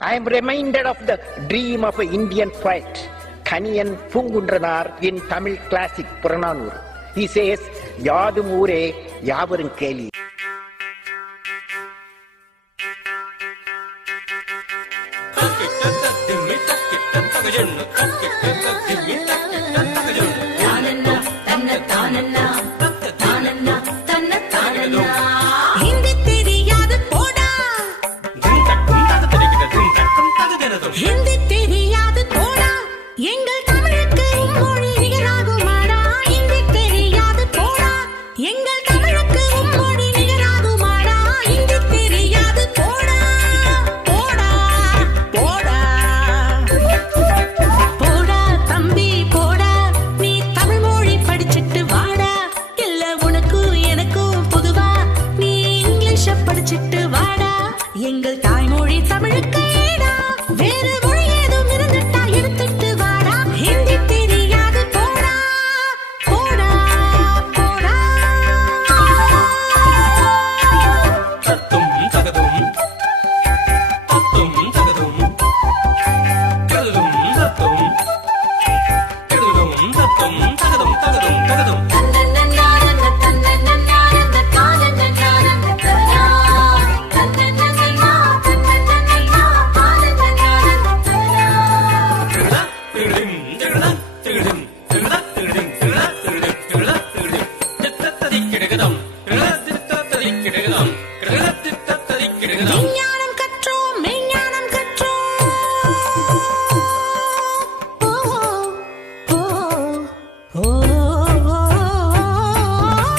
I am reminded of the dream of an Indian poet, Kaniyan Pungundranar, in Tamil classic Purananur. He says, Yadum Ure, Yavarun Keli. எங்கள் தாய்மொழி தமிழுக்கு ஈடா வேறு மொழி ஏதும் இருந்துட்டா எடுத்துட்டு வாடா ஹிந்தி தெரியாது போடா போடா போடா தத்தும் தகதும் தத்தும் தகதும் கெடுதும் தத்தும் கெடுதும் தத்தும் தகதும் தகதும் தகதும் விஞ்ஞானம் கற்றோம் மெய்ஞானம் கற்றோம்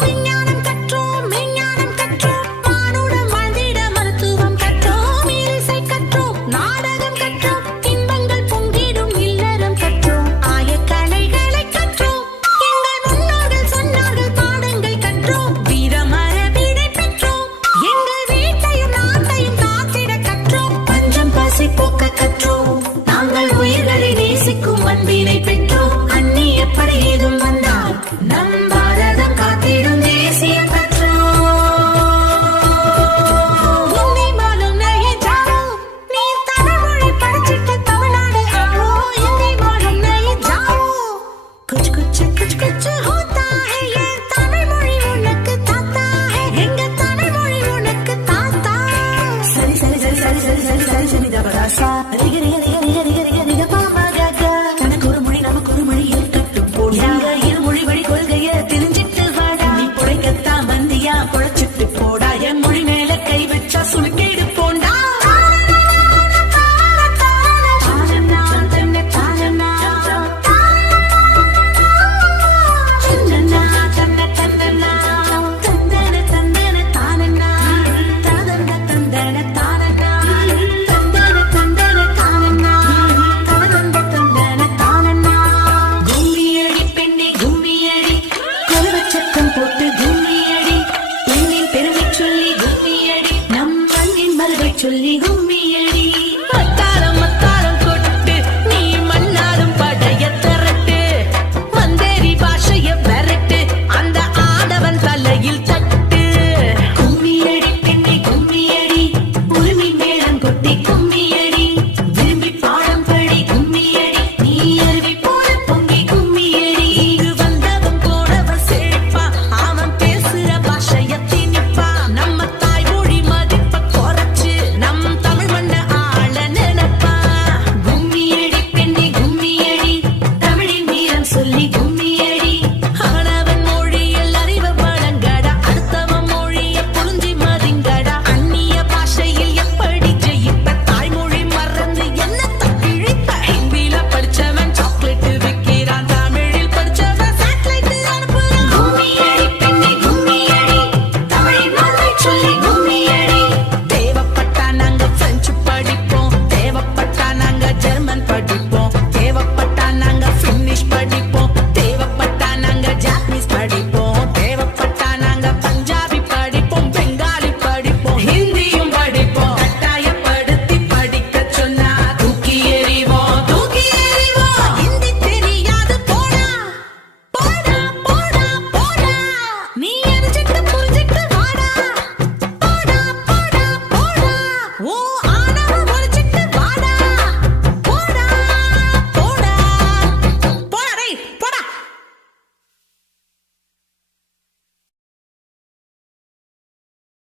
விஞ்ஞானம் கற்றோம் மெய்ஞானம் கற்றோம் மானுடம் வாழ்ந்திட மருத்துவம் கற்றோம் இசை கற்றோம் நாடகம் கற்றோம் இன்பங்கள் பொங்கிடும் இல்லறம் கற்றோம் ஆயக்கலைகளை கற்றோம் எங்கள் முன்னோர்கள் சொன்னார்கள் பாடங்கள் கற்றோம் வீரமரபினை பெற்றோம் எங்கள் வீட்டையும் நாட்டையும் காத்திட கற்றோம் பஞ்சம் பசி போக்க கற்றோம் நாங்கள் உயிர்களை நேசிக்கும் அன்பினை பெற்றோம் அந்நிய படை ஏதும் வந்தால் நம் பாரதம் காத்திடும் தேசியம் கற்றோம் இந்தி மாலும் நயே ஜாவோ நீ தமிழ்மொழி படிச்சிட்டு தமிழ்நாடு ஆவோ இந்தி மாலும் நயே ஜாவோ कुछ कुछ होता है ये तमिल மொழி உனக்கு தாத்தா है எங்க தமிழ் மொழி உனக்கு தாத்தா சரி சரி சரி சரி சரி சரி சரி சரி தபராசா ரிக ரிக ரிக ரிக ரிக ரிக ரிக பாமா காகா தனக்கு ஒரு மொழி நமக்கு ஒரு மொழி இருக்கட்டும் போடா இருமொழி வழி கொள்கைய தெரிஞ்சிட்டு வாடா நீ புடைக்கத்தான் வந்தியா புழைச்சிட்டு போடா என் மொழி மேல கை வச்சா சுளுக்கிடு போண்டா கும்மியடி பெண்ணே கும்மியடி கொலுவச்சத்தம் போட்டு கும்மியடி பெண்ணின் பெருமை சொல்லி கும்மியடி நம் மண்ணின் மல்வை சொல்லி கும்மி